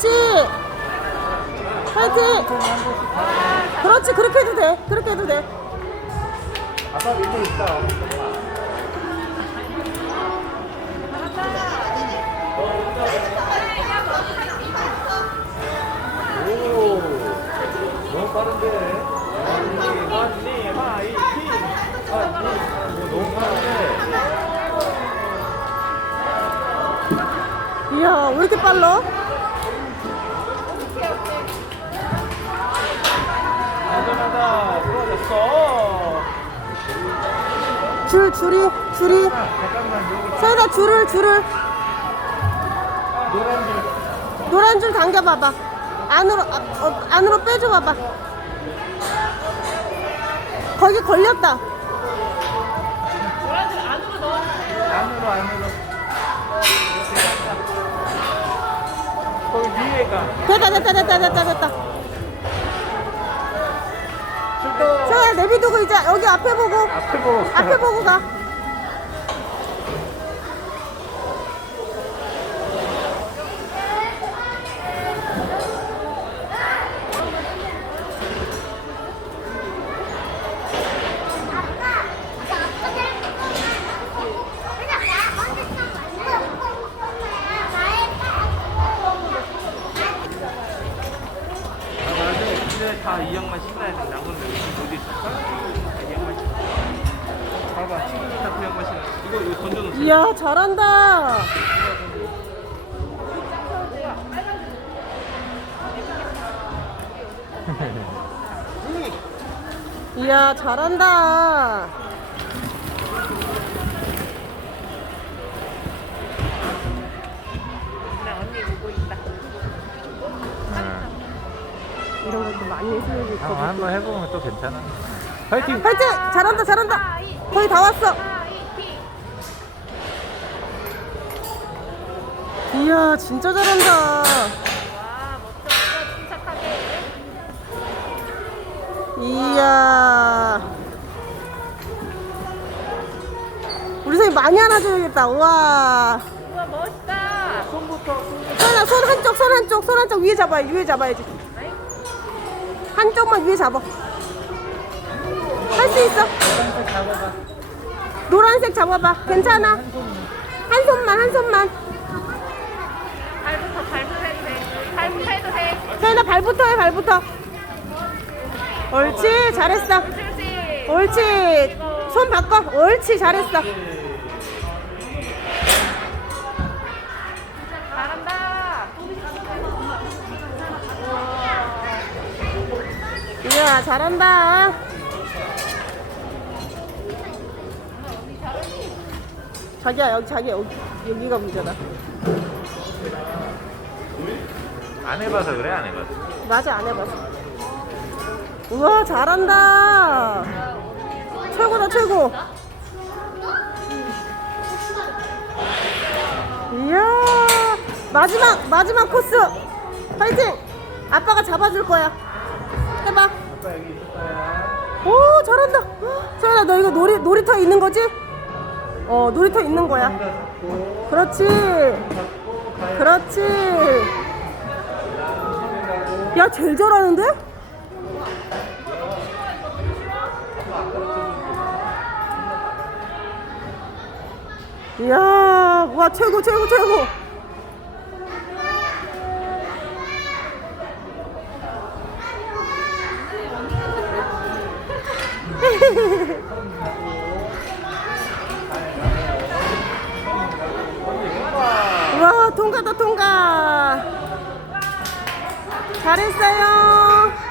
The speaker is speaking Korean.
그렇지. 파이팅. 그렇지, 그렇게 해도 돼. 그렇게 해도 돼. 아빠 밑에 있어. 오, 너무 빠른데. 언니, 언니, 화이팅! 언니, 너무 빠른데. 이야, 왜 이렇게 빨라? 부러졌어. 줄, 줄이, 줄이. 서연아, 줄을, 줄을. 노란 줄. 노란 줄 당겨 봐봐. 안으로, 아, 어, 안으로 빼줘 봐봐. 거기 걸렸다. 안으로, 안으로. 거기 위에가. 됐다, 됐다, 됐다, 됐다, 됐다. 내비두고 이제 여기 앞에 보고, 앞에 보고. 앞에 보고 가. 다이 형만 신나야 된다. 오늘 어디 있었어? 이 형만 신나. 봐봐. 친구들 다그 형만 신나. 이거, 이거 던져놓자. 이야, 잘한다. 이야, 잘한다. 많이 있거든. 아, 한번 해보면 또 괜찮아. 파이팅! 파이팅! 잘한다, 잘한다. 거의 다 왔어. 이야, 진짜 잘한다. 이야. 우리 선생님 많이 안아줘야겠다. 우와. 우와 멋있다. 손부터, 손, 손 한쪽, 손 한쪽, 손 한쪽 위에 잡아야지, 위에 잡아야지. 한쪽만 위에 잡아. 할 수 있어. 노란색 잡아봐. 괜찮아. 한 손만, 한 손만. 발부터 발부터 해도 돼. 발부터 해도 돼. 서연아, 발부터 해, 발부터. 옳지, 잘했어. 그렇지. 옳지. 손 바꿔. 옳지, 잘했어. 이야, 잘한다. 자기야, 여기, 자기 여기, 여기가 문제다. 안 해봐서 그래, 안 해봐서. 맞아, 안 해봤어. 우와, 잘한다. 최고다, 최고. 이야, 마지막, 마지막 코스. 파이팅! 아빠가 잡아줄 거야. 해봐. 아빠 여기 있을 거야. 오, 잘한다. 서연아, 너 이거 놀이, 놀이터 있는 거지? 어, 놀이터 있는 거야. 혼자 잡고, 그렇지. 잡고, 가야 그렇지. 야, 제일 잘하는데? 이야, 와, 최고, 최고, 최고. 와, 통과다, 통과. 잘했어요.